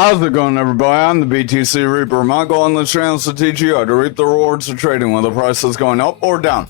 How's it going, everybody? I'm the BTC Reaper. My goal on this channel is to teach you how to reap the rewards of trading when the price is going up or down.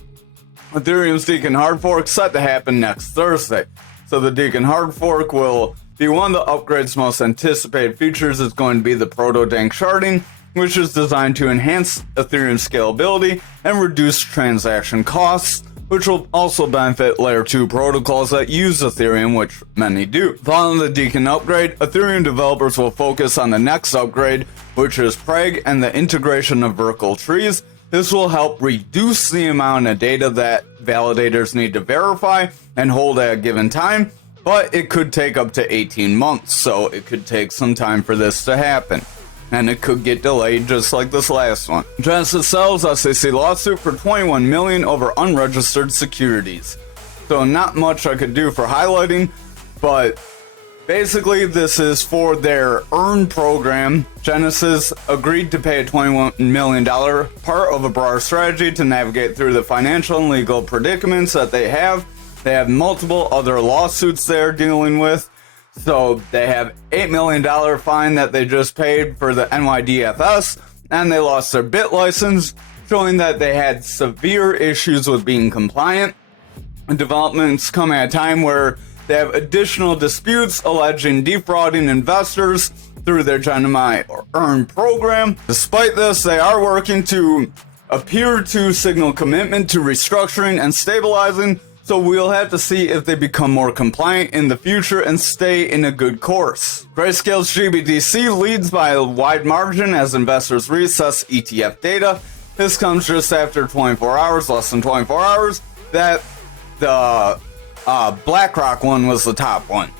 Ethereum's Deacon hard fork set to happen next Thursday. So the Deacon hard fork will be one of the upgrade's most anticipated features. It's going to be the proto-dank sharding, which is designed to enhance Ethereum scalability and reduce transaction costs, which will also benefit layer 2 protocols that use Ethereum, which many do. Following the Deacon upgrade, Ethereum developers will focus on the next upgrade, which is Preg and the integration of vertical trees. This will help reduce the amount of data that validators need to verify and hold at a given time, but it could take up to 18 months, so it could take some time for this to happen. And it could get delayed just like this last one. Genesis sells SEC lawsuit for $21 million over unregistered securities. So not much I could do for highlighting, but basically this is for their earn program. Genesis agreed to pay a $21 million part of a broader strategy to navigate through the financial and legal predicaments that they have. They have multiple other lawsuits they're dealing with. So they have $8 million fine that they just paid for the NYDFS, and they lost their BIT license, showing that they had severe issues with being compliant. Developments come at a time where they have additional disputes alleging defrauding investors through their Gemini Earn program. Despite this, they are working to appear to signal commitment to restructuring and stabilizing. So we'll have to see if they become more compliant in the future and stay in a good course. Grayscale's GBTC leads by a wide margin as investors reassess ETF data. This comes just after 24 hours, less than 24 hours, that the BlackRock one was the top one.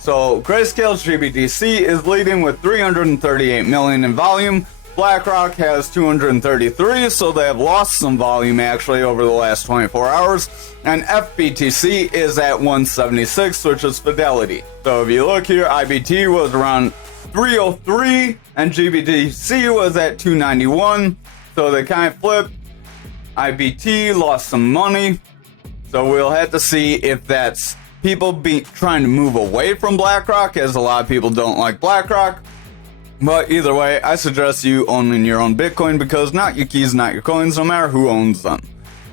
So Grayscale's GBTC is leading with 338 million in volume. BlackRock has 233, so they have lost some volume actually over the last 24 hours. And FBTC is at 176, which is Fidelity. So if you look here, IBT was around 303, and GBTC was at 291. So they kind of flipped. IBT lost some money. So we'll have to see if that's people trying to move away from BlackRock, as a lot of people don't like BlackRock. But either way, I suggest you owning your own Bitcoin, because not your keys, not your coins, no matter who owns them.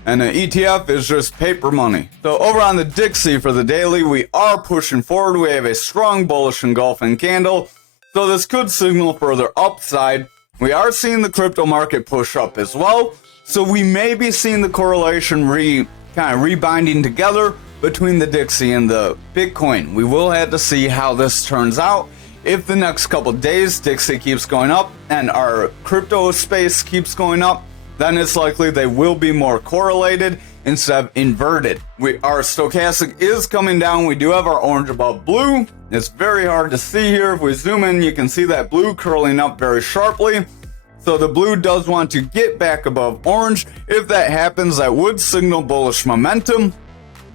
And an ETF is just paper money. So over on the Dixie for the daily, we are pushing forward. We have a strong bullish engulfing candle. So this could signal further upside. We are seeing the crypto market push up as well. So we may be seeing the correlation kind of rebinding together between the Dixie and the Bitcoin. We will have to see how this turns out. If the next couple days Dixie keeps going up and our crypto space keeps going up, then it's likely they will be more correlated instead of inverted. Our stochastic is coming down. We do have our orange above blue. It's very hard to see here. If we zoom in, you can see that blue curling up very sharply. So the blue does want to get back above orange. If that happens, that would signal bullish momentum.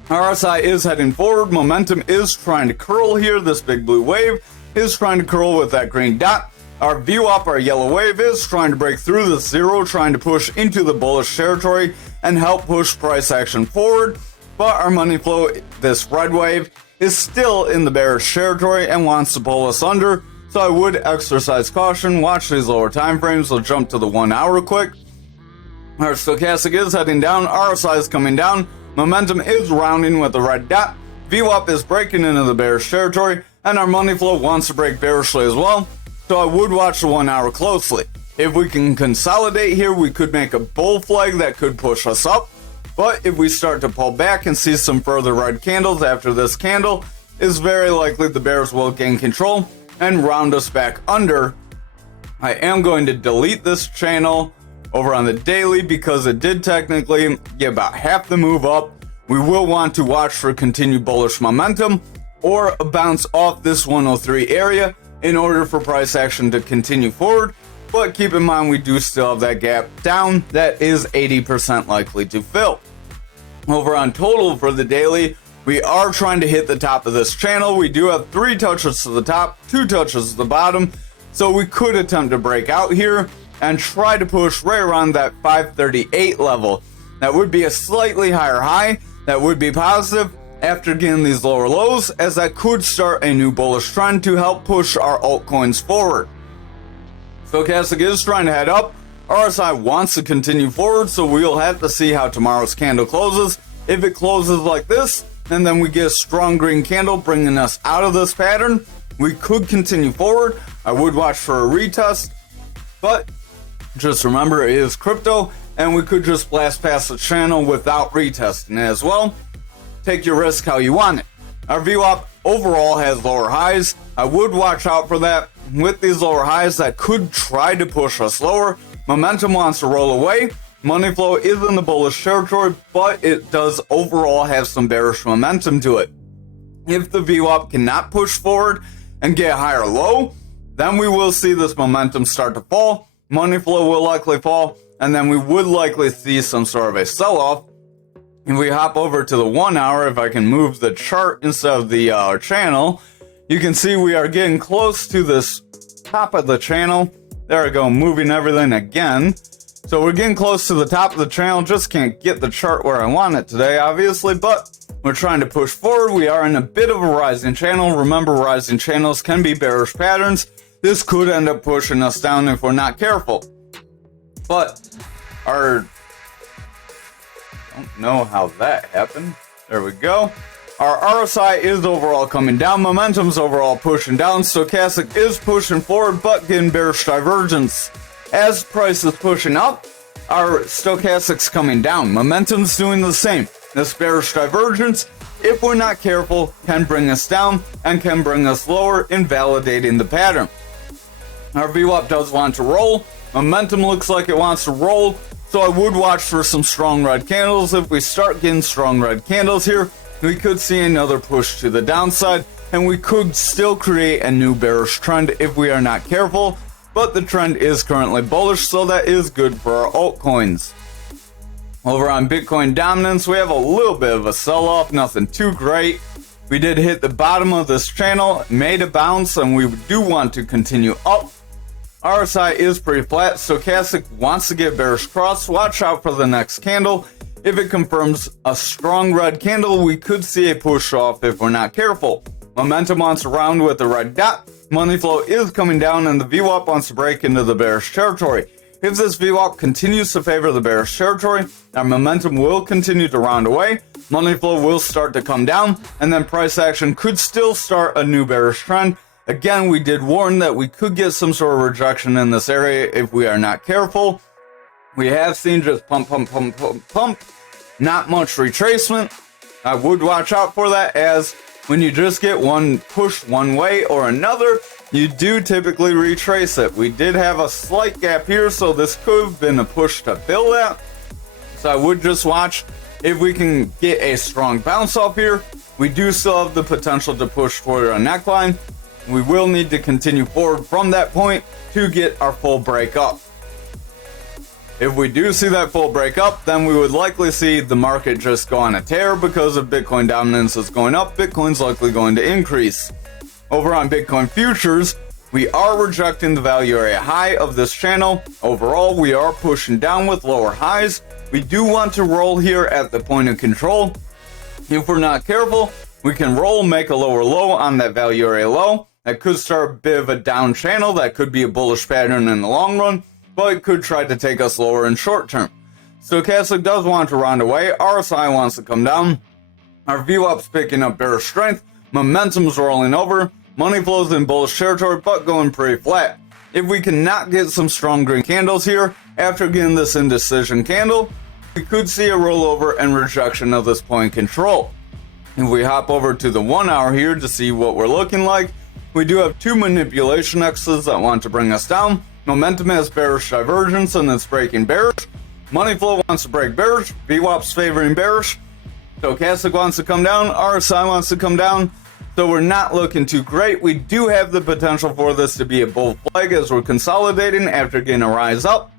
RSI is heading forward. Momentum is trying to curl here. This big blue wave is trying to curl with that green dot. Our VWAP, our yellow wave, is trying to break through the zero, trying to push into the bullish territory and help push price action forward. But our money flow, this red wave, is still in the bearish territory and wants to pull us under. So I would exercise caution. Watch these lower time frames. We'll jump to the 1 hour quick. Our stochastic is heading down. RSI is coming down. Momentum is rounding with the red dot. VWAP is breaking into the bearish territory, and our money flow wants to break bearishly as well, so I would watch the 1 hour closely. If we can consolidate here, we could make a bull flag that could push us up, but if we start to pull back and see some further red candles after this candle, it's very likely the bears will gain control and round us back under. I am going to delete this channel over on the daily because it did technically get about half the move up. We will want to watch for continued bullish momentum or a bounce off this 103 area in order for price action to continue forward. But keep in mind, we do still have that gap down that is 80% likely to fill. Over on total for the daily, we are trying to hit the top of this channel. We do have 3 touches to the top, 2 touches to the bottom. So we could attempt to break out here and try to push right around that 538 level. That would be a slightly higher high. That would be positive. after getting these lower lows, as that could start a new bullish trend to help push our altcoins forward. Stochastic is trying to head up. RSI wants to continue forward, so we'll have to see how tomorrow's candle closes. If it closes like this, and then we get a strong green candle bringing us out of this pattern, we could continue forward. I would watch for a retest, but just remember it is crypto, and we could just blast past the channel without retesting it as well. Take your risk how you want it. Our VWAP overall has lower highs. I would watch out for that. With these lower highs, that could try to push us lower. Momentum wants to roll away. Money flow is in the bullish territory, but it does overall have some bearish momentum to it. If the VWAP cannot push forward and get a higher low, then we will see this momentum start to fall. Money flow will likely fall, and then we would likely see some sort of a sell-off. If we hop over to the 1 hour, if I can move the chart instead of the channel, you can see we are getting close to this top of the channel. There we go, moving everything again. So we're getting close to the top of the channel. Just can't get the chart where I want it today, obviously, but we're trying to push forward. We are in a bit of a rising channel. Remember, rising channels can be bearish patterns. This could end up pushing us down if we're not careful. But I don't know how that happened. There we go. Our RSI is overall coming down. Momentum's overall pushing down. Stochastic is pushing forward, but getting bearish divergence. As price is pushing up, our stochastic's coming down. Momentum's doing the same. This bearish divergence, if we're not careful, can bring us down and can bring us lower, invalidating the pattern. Our VWAP does want to roll. Momentum looks like it wants to roll, so I would watch for some strong red candles. If we start getting strong red candles here, we could see another push to the downside, and we could still create a new bearish trend if we are not careful. But the trend is currently bullish, so that is good for our altcoins. Over on Bitcoin dominance, we have a little bit of a sell-off, nothing too great. We did hit the bottom of this channel, made a bounce, and we do want to continue up. RSI is pretty flat. Stochastic wants to get bearish cross. Watch out for the next candle. If it confirms a strong red candle, we could see a push off if we're not careful. Momentum wants to round with the red dot. Money flow is coming down, and the VWAP wants to break into the bearish territory. If this VWAP continues to favor the bearish territory, our momentum will continue to round away. Money flow will start to come down, and then price action could still start a new bearish trend. Again, we did warn that we could get some sort of rejection in this area if we are not careful. We have seen just pump, not much retracement. I would watch out for that, as when you just get one push one way or another, you do typically retrace it. We did have a slight gap here, so this could have been a push to fill that. So I would just watch if we can get a strong bounce off here. We do still have the potential to push toward a neckline. We will need to continue forward from that point to get our full break up. If we do see that full break up, then we would likely see the market just go on a tear, because if Bitcoin dominance is going up, Bitcoin's likely going to increase. Over on Bitcoin futures, we are rejecting the value area high of this channel. Overall, we are pushing down with lower highs. We do want to roll here at the point of control. If we're not careful, we can roll, make a lower low on that value area low. That could start a bit of a down channel. That could be a bullish pattern in the long run, but it could try to take us lower in short term. Stochastic does want to round away. RSI wants to come down. Our VWAP's picking up bearish strength. Momentum's rolling over. Money flows in bullish territory, but going pretty flat. If we cannot get some strong green candles here after getting this indecision candle, we could see a rollover and rejection of this point control. If we hop over to the 1 hour here to see what we're looking like, we do have two manipulation X's that want to bring us down. Momentum has bearish divergence and it's breaking bearish. Money flow wants to break bearish. VWAP's favoring bearish. Stochastic wants to come down. RSI wants to come down. So we're not looking too great. We do have the potential for this to be a bull flag as we're consolidating after getting a rise up.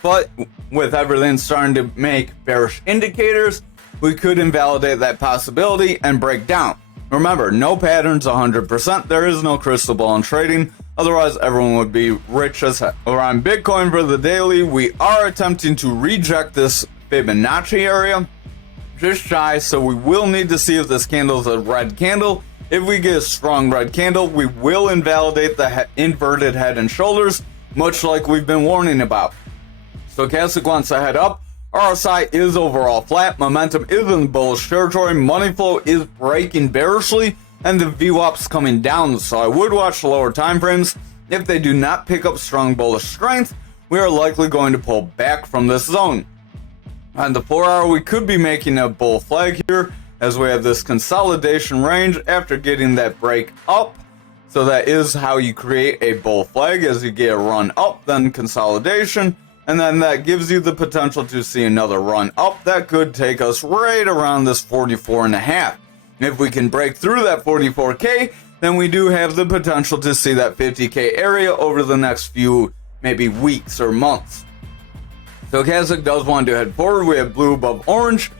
But with everything starting to make bearish indicators, we could invalidate that possibility and break down. Remember, no patterns 100%. There is no crystal ball in trading. Otherwise, everyone would be rich as heck. Over on Bitcoin for the daily, we are attempting to reject this Fibonacci area. just shy, so we will need to see if this candle is a red candle. If we get a strong red candle, we will invalidate the inverted head and shoulders, much like we've been warning about. Stochastic wants to head up. RSI is overall flat. Momentum is in the bullish territory. Money flow is breaking bearishly, and the VWAP's coming down. So I would watch the lower time frames. If they do not pick up strong bullish strength, we are likely going to pull back from this zone. On the 4 hour, we could be making a bull flag here, as we have this consolidation range after getting that break up. So that is how you create a bull flag, as you get a run up, then consolidation, and then that gives you the potential to see another run up that could take us right around this 44.5. If we can break through that 44K, then we do have the potential to see that 50K area over the next few maybe weeks or months. Stochastic does want to head forward. We have blue above orange,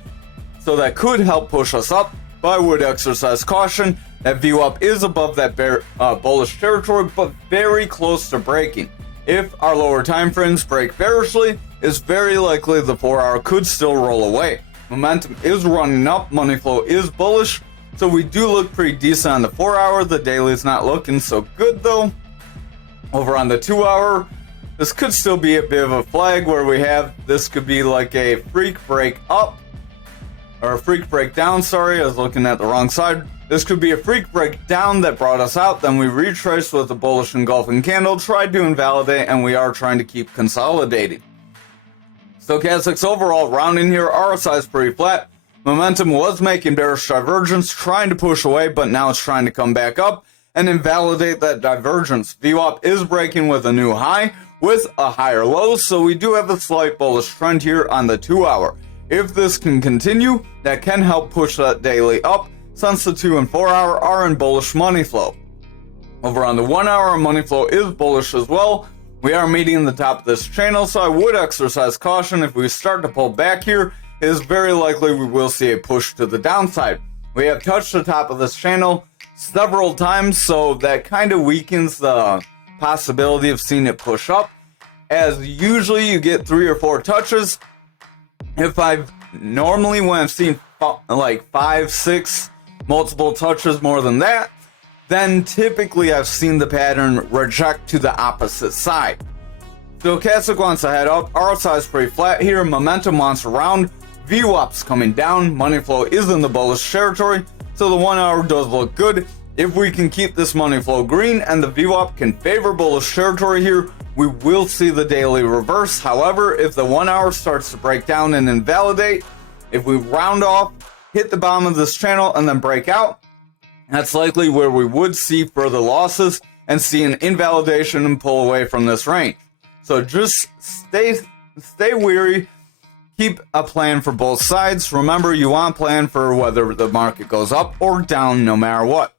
so that could help push us up, but I would exercise caution. That VWAP is above that bullish territory, but very close to breaking. If our lower time frames break bearishly, it's very likely the 4 hour could still roll away. Momentum is running up, money flow is bullish, so we do look pretty decent on the 4 hour. The daily is not looking so good though. Over on the 2 hour, this could still be a bit of a flag where we have, this could be like a freak break up, or a freak break down, sorry, I was looking at the wrong side. This could be a freak breakdown that brought us out, then we retraced with a bullish engulfing candle, tried to invalidate, and we are trying to keep consolidating. Stochastic's overall rounding here, RSI is pretty flat. Momentum was making bearish divergence, trying to push away, but now it's trying to come back up and invalidate that divergence. VWAP is breaking with a new high, with a higher low, so we do have a slight bullish trend here on the 2 hour. If this can continue, that can help push that daily up, since the 2 and 4 hour are in bullish money flow. Over on the 1 hour, money flow is bullish as well. We are meeting the top of this channel, so I would exercise caution. If we start to pull back here, it is very likely we will see a push to the downside. We have touched the top of this channel several times, so that kind of weakens the possibility of seeing it push up, as usually you get 3 or 4 touches. When I've seen like 5, 6 multiple touches more than that, then typically I've seen the pattern reject to the opposite side. Stochastic wants to head up, RSI is pretty flat here, momentum wants around, VWAP's coming down, money flow is in the bullish territory, so the 1 hour does look good. If we can keep this money flow green and the VWAP can favor bullish territory here, we will see the daily reverse. However, if the 1 hour starts to break down and invalidate, if we round off, hit the bottom of this channel and then break out, that's likely where we would see further losses and see an invalidation and pull away from this range. So just stay weary, keep a plan for both sides. Remember, you want a plan for whether the market goes up or down no matter what.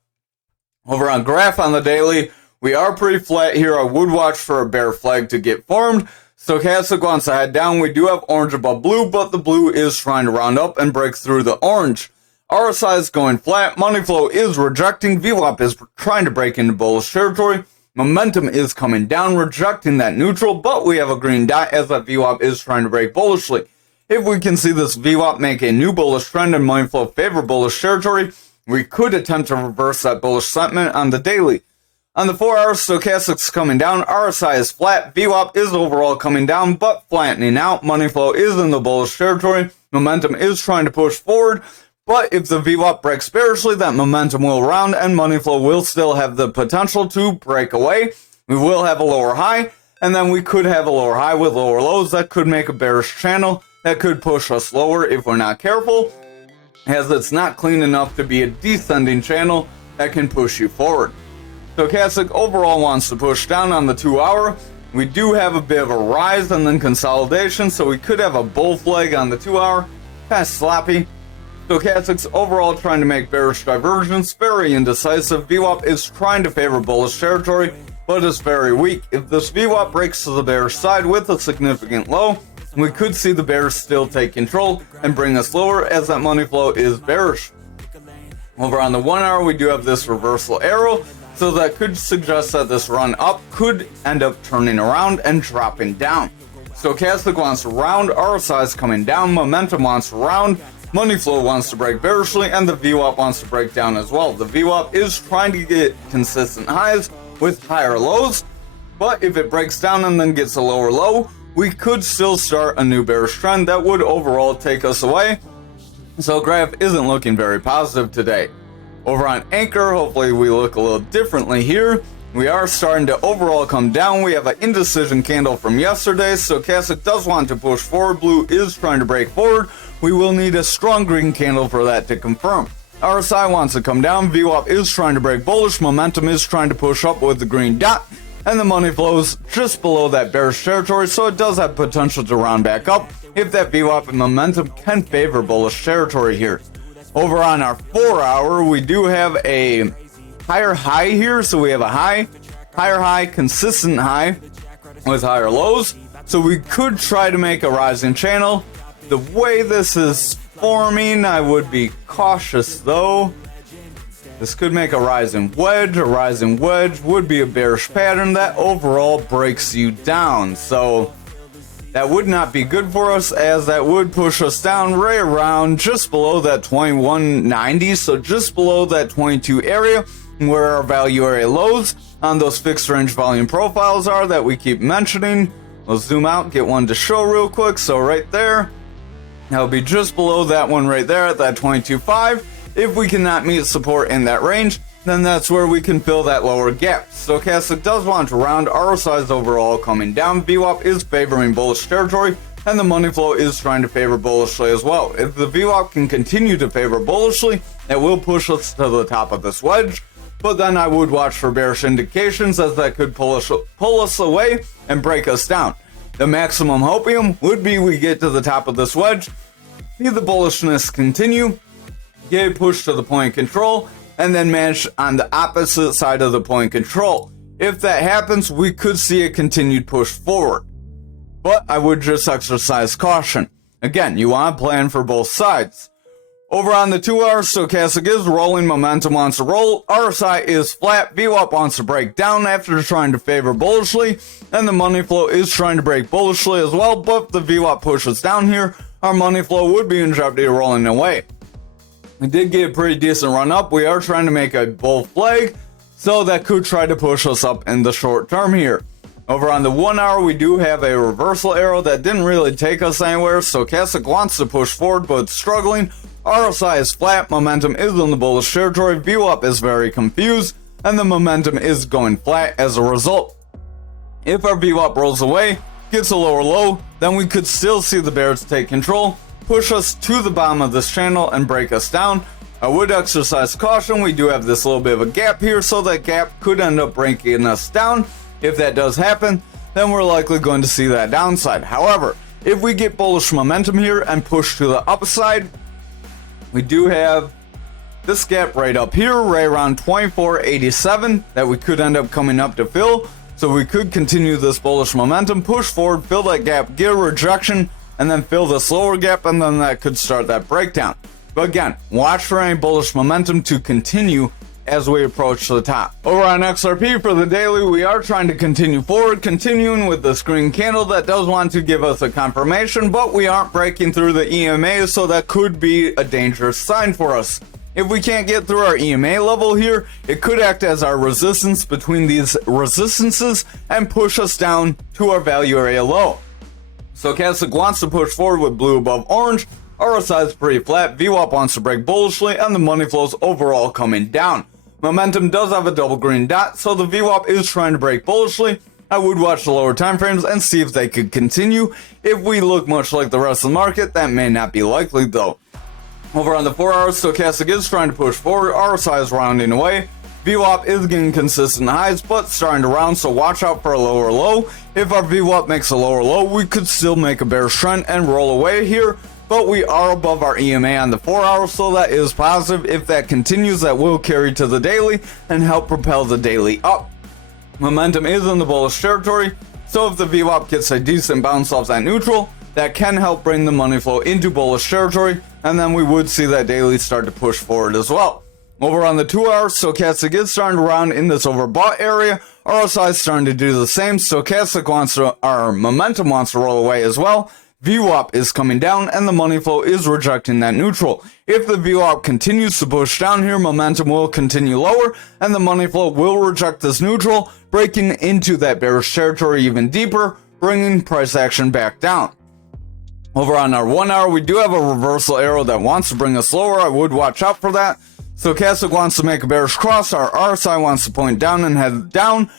Over on graph on the daily, we are pretty flat here. I would watch for a bear flag to get formed. Stochastic wants to head down. We do have orange above blue, but the blue is trying to round up and break through the orange. RSI is going flat. Money flow is rejecting. VWAP is trying to break into bullish territory. Momentum is coming down, rejecting that neutral, but we have a green dot as that VWAP is trying to break bullishly. If we can see this VWAP make a new bullish trend and money flow favor bullish territory, we could attempt to reverse that bullish sentiment on the daily. On the 4 hour, Stochastic's coming down, RSI is flat, VWAP is overall coming down, but flattening out. Money flow is in the bullish territory, momentum is trying to push forward, but if the VWAP breaks bearishly, that momentum will round and money flow will still have the potential to break away. We will have a lower high, and then we could have a lower high with lower lows that could make a bearish channel that could push us lower if we're not careful, as it's not clean enough to be a descending channel that can push you forward. Stochastic overall wants to push down on the 2 hour. We do have a bit of a rise and then consolidation, so we could have a bull flag on the 2 hour. Kind of sloppy. Stochastic's overall trying to make bearish divergence, very indecisive. VWAP is trying to favor bullish territory, but is very weak. If this VWAP breaks to the bearish side with a significant low, we could see the bears still take control and bring us lower, as that money flow is bearish. Over on the 1 hour, we do have this reversal arrow, so that could suggest that this run up could end up turning around and dropping down. Stochastic wants to round, RSI is coming down, momentum wants to round, money flow wants to break bearishly, and the VWAP wants to break down as well. The VWAP is trying to get consistent highs with higher lows, but if it breaks down and then gets a lower low, we could still start a new bearish trend that would overall take us away. So graph isn't looking very positive today. Over on Ankr, hopefully we look a little differently here. We are starting to overall come down. We have an indecision candle from yesterday. Stochastic does want to push forward. Blue is trying to break forward. We will need a strong green candle for that to confirm. RSI wants to come down. VWAP is trying to break bullish. Momentum is trying to push up with the green dot. And the money flows just below that bearish territory, so it does have potential to round back up if that VWAP and momentum can favor bullish territory here. Over on our 4 hour, we do have a higher high here, so we have a higher high, consistent high with higher lows. So we could try to make a rising channel. The way this is forming, I would be cautious though. This could make a rising wedge. A rising wedge would be a bearish pattern that overall breaks you down. So that would not be good for us, as that would push us down right around just below that 2190. So just below that 22 area, where our value area lows on those fixed range volume profiles are that we keep mentioning. We'll zoom out, get one to show real quick. So right there, that'll be just below that one right there at that 22.5. If we cannot meet support in that range, then that's where we can fill that lower gap. Stochastic does want to round. RSI is overall coming down. VWAP is favoring bullish territory, and the money flow is trying to favor bullishly as well. If the VWAP can continue to favor bullishly, that will push us to the top of this wedge. But then I would watch for bearish indications, as that could pull us away and break us down. The maximum hopium would be we get to the top of this wedge, see the bullishness continue, get pushed to the point of control, and then manage on the opposite side of the point control. If that happens, we could see a continued push forward. But I would just exercise caution. Again, you want to plan for both sides. Over on the 2 hour, stochastic is rolling, momentum wants to roll, RSI is flat, VWAP wants to break down after trying to favor bullishly, and the money flow is trying to break bullishly as well. But if the VWAP pushes down here, our money flow would be in jeopardy of rolling away. We did get a pretty decent run up. We are trying to make a bull flag, so that could try to push us up in the short term here. Over on the 1 hour, we do have a reversal arrow that didn't really take us anywhere. Stochastic wants to push forward, but it's struggling. RSI is flat, momentum is in the bullish territory, VWAP is very confused, and the momentum is going flat as a result. If our VWAP rolls away, gets a lower low, then we could still see the bears take control, push us to the bottom of this channel and break us down. I would exercise caution. We do have this little bit of a gap here, so that gap could end up breaking us down. If that does happen, then we're likely going to see that downside. However, if we get bullish momentum here and push to the upside, we do have this gap right up here, right around 24.87, that we could end up coming up to fill. So we could continue this bullish momentum, push forward, fill that gap, get a rejection, and then fill this lower gap, and then that could start that breakdown. But again, watch for any bullish momentum to continue as we approach the top. Over on XRP for the daily, we are trying to continue forward, continuing with this green candle that does want to give us a confirmation, but we aren't breaking through the EMA, so that could be a dangerous sign for us. If we can't get through our EMA level here, it could act as our resistance between these resistances and push us down to our value area low. Stochastic wants to push forward with blue above orange, RSI is pretty flat, VWAP wants to break bullishly, and the money flows overall coming down. Momentum does have a double green dot, so the VWAP is trying to break bullishly. I would watch the lower time frames and see if they could continue. If we look much like the rest of the market, that may not be likely though. Over on the 4 hours, stochastic is trying to push forward, RSI is rounding away. VWAP is getting consistent highs, but starting to round, so watch out for a lower low. If our VWAP makes a lower low, we could still make a bearish trend and roll away here, but we are above our EMA on the 4 hours, so that is positive. If that continues, that will carry to the daily and help propel the daily up. Momentum is in the bullish territory, so if the VWAP gets a decent bounce off that neutral, that can help bring the money flow into bullish territory, and then we would see that daily start to push forward as well. Over on the 2 hours, stochastic is starting to round in this overbought area. RSI is starting to do the same. Stochastic wants to, our momentum wants to roll away as well. VWAP is coming down and the money flow is rejecting that neutral. If the VWAP continues to push down here, momentum will continue lower and the money flow will reject this neutral, breaking into that bearish territory even deeper, bringing price action back down. Over on our 1 hour, we do have a reversal arrow that wants to bring us lower. I would watch out for that. Stochastic wants to make a bearish cross. Our RSI wants to point down and head down.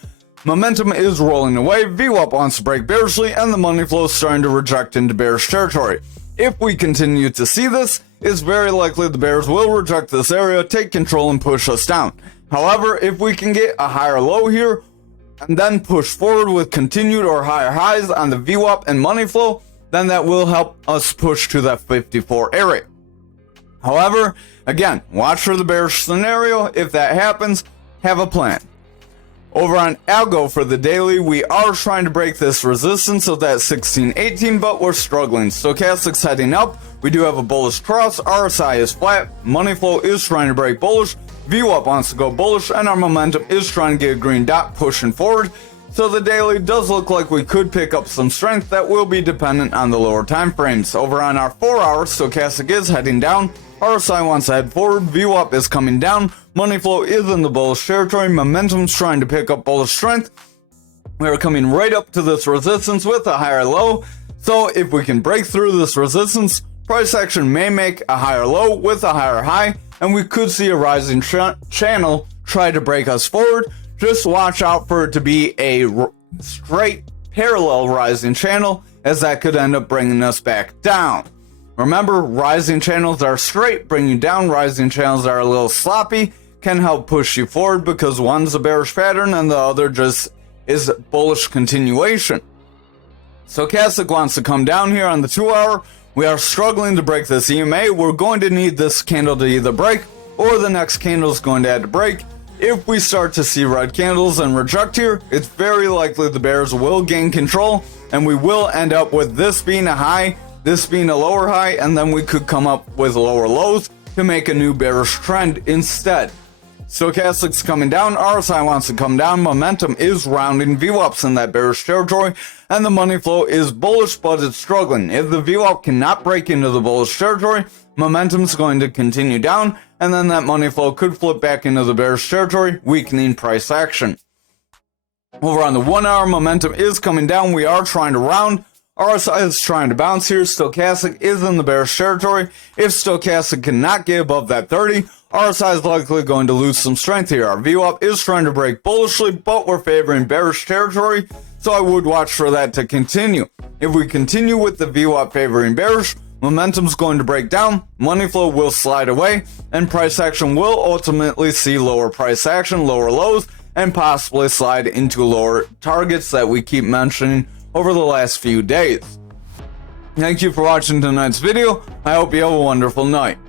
Momentum is rolling away. VWAP wants to break bearishly, and the money flow is starting to reject into bearish territory. If we continue to see this, it's very likely the bears will reject this area, take control, and push us down. However, if we can get a higher low here, and then push forward with continued or higher highs on the VWAP and money flow, then that will help us push to that 54 area. However, again, watch for the bearish scenario. If that happens, have a plan. Over on ALGO for the daily, we are trying to break this resistance of that 1618, but we're struggling. Stochastic's heading up. We do have a bullish cross. RSI is flat. Money flow is trying to break bullish. VWAP wants to go bullish, and our momentum is trying to get a green dot pushing forward. So the daily does look like we could pick up some strength that will be dependent on the lower time frames. Over on our 4 hour, Stochastic is heading down. RSI wants to head forward. VWAP is coming down. Money flow is in the bullish territory. Momentum's trying to pick up bullish strength. We are coming right up to this resistance with a higher low. So if we can break through this resistance, price action may make a higher low with a higher high, and we could see a rising channel try to break us forward. Just watch out for it to be a straight parallel rising channel, as that could end up bringing us back down. Remember, rising channels are straight, bring you down. Rising channels that are a little sloppy can help push you forward because one's a bearish pattern and the other just is bullish continuation. Stochastic wants to come down here on the 2 hour. We are struggling to break this EMA. We're going to need this candle to either break or the next candle is going to have to break. If we start to see red candles and reject here, it's very likely the bears will gain control and we will end up with this being a high, this being a lower high, and then we could come up with lower lows to make a new bearish trend instead. Stochastic's coming down, RSI wants to come down, momentum is rounding, VWAP's in that bearish territory, and the money flow is bullish, but it's struggling. If the VWAP cannot break into the bullish territory, momentum's going to continue down, and then that money flow could flip back into the bearish territory, weakening price action. Over on the 1 hour, momentum is coming down, we are trying to round. RSI is trying to bounce here. Stochastic is in the bearish territory. If Stochastic cannot get above that 30, RSI is likely going to lose some strength here. Our VWAP is trying to break bullishly, but we're favoring bearish territory, so I would watch for that to continue. If we continue with the VWAP favoring bearish, momentum's going to break down, money flow will slide away, and price action will ultimately see lower price action, lower lows, and possibly slide into lower targets that we keep mentioning over the last few days. Thank you for watching tonight's video. I hope you have a wonderful night.